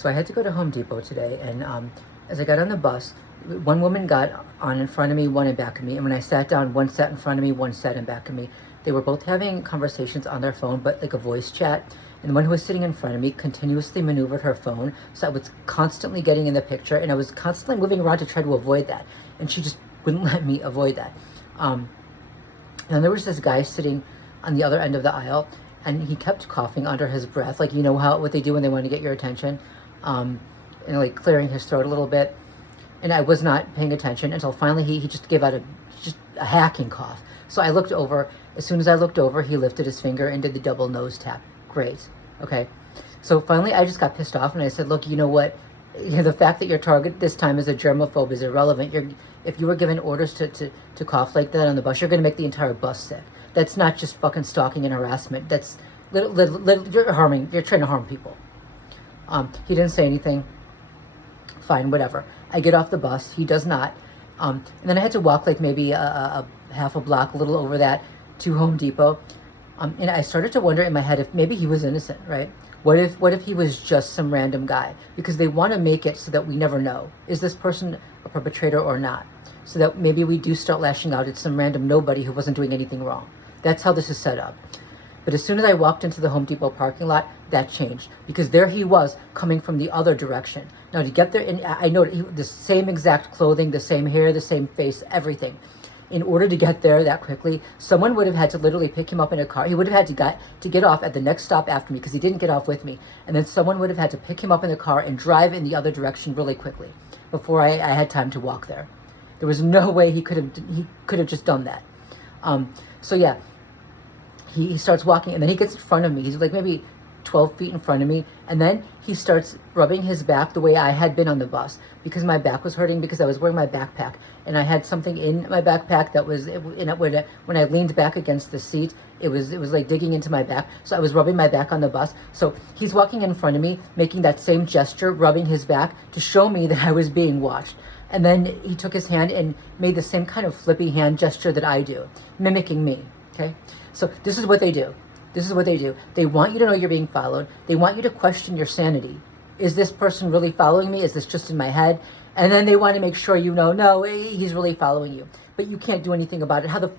So I had to go to Home Depot today, and as I got on the bus, one woman got on in front of me, one in back of me, and when I sat down, one sat in front of me, one sat in back of me. They were both having conversations on their phone, but like a voice chat. And the one who was sitting in front of me continuously maneuvered her phone, so I was constantly getting in the picture, and I was constantly moving around to try to avoid that, and she just wouldn't let me avoid that. And then there was this guy sitting on the other end of the aisle, and he kept coughing under his breath, like you know how what they do when they want to get your attention, and like clearing his throat a little bit. And I was not paying attention until finally he just gave out a hacking cough. So I looked over. As soon as I looked over, he lifted his finger and did the double nose tap. Great. Okay. So finally, I just got pissed off, and I said, "Look, you know what? The fact that your target this time is a germaphobe is irrelevant. If you were given orders to cough like that on the bus, you're going to make the entire bus sick. That's not just fucking stalking and harassment. That's you're harming. You're trying to harm people." He didn't say anything. Fine, whatever. I get off the bus. He does not. And then I had to walk like maybe a half a block, a little over that, to Home Depot. And I started to wonder in my head if maybe he was innocent, right? What if he was just some random guy? Because they want to make it so that we never know. Is this person a perpetrator or not? So that maybe we do start lashing out at some random nobody who wasn't doing anything wrong. That's how this is set up. But as soon as I walked into the Home Depot parking lot, that changed. Because there he was, coming from the other direction. Now, to get there, and I know the same exact clothing, the same hair, the same face, everything. In order to get there that quickly, someone would have had to literally pick him up in a car. He would have had to get off at the next stop after me, because he didn't get off with me. And then someone would have had to pick him up in the car and drive in the other direction really quickly before I had time to walk there. There was no way he could have just done that. So yeah. He starts walking, and then he gets in front of me. He's like maybe 12 feet in front of me, and then he starts rubbing his back the way I had been on the bus, because my back was hurting because I was wearing my backpack, and I had something in my backpack that was, when I leaned back against the seat, it was like digging into my back, so I was rubbing my back on the bus. So he's walking in front of me, making that same gesture, rubbing his back to show me that I was being watched. And then he took his hand and made the same kind of flippy hand gesture that I do, mimicking me, okay? So this is what they do. This is what they do. They want you to know you're being followed. They want you to question your sanity. Is this person really following me? Is this just in my head? And then they want to make sure you know, no, he's really following you. But you can't do anything about it. How the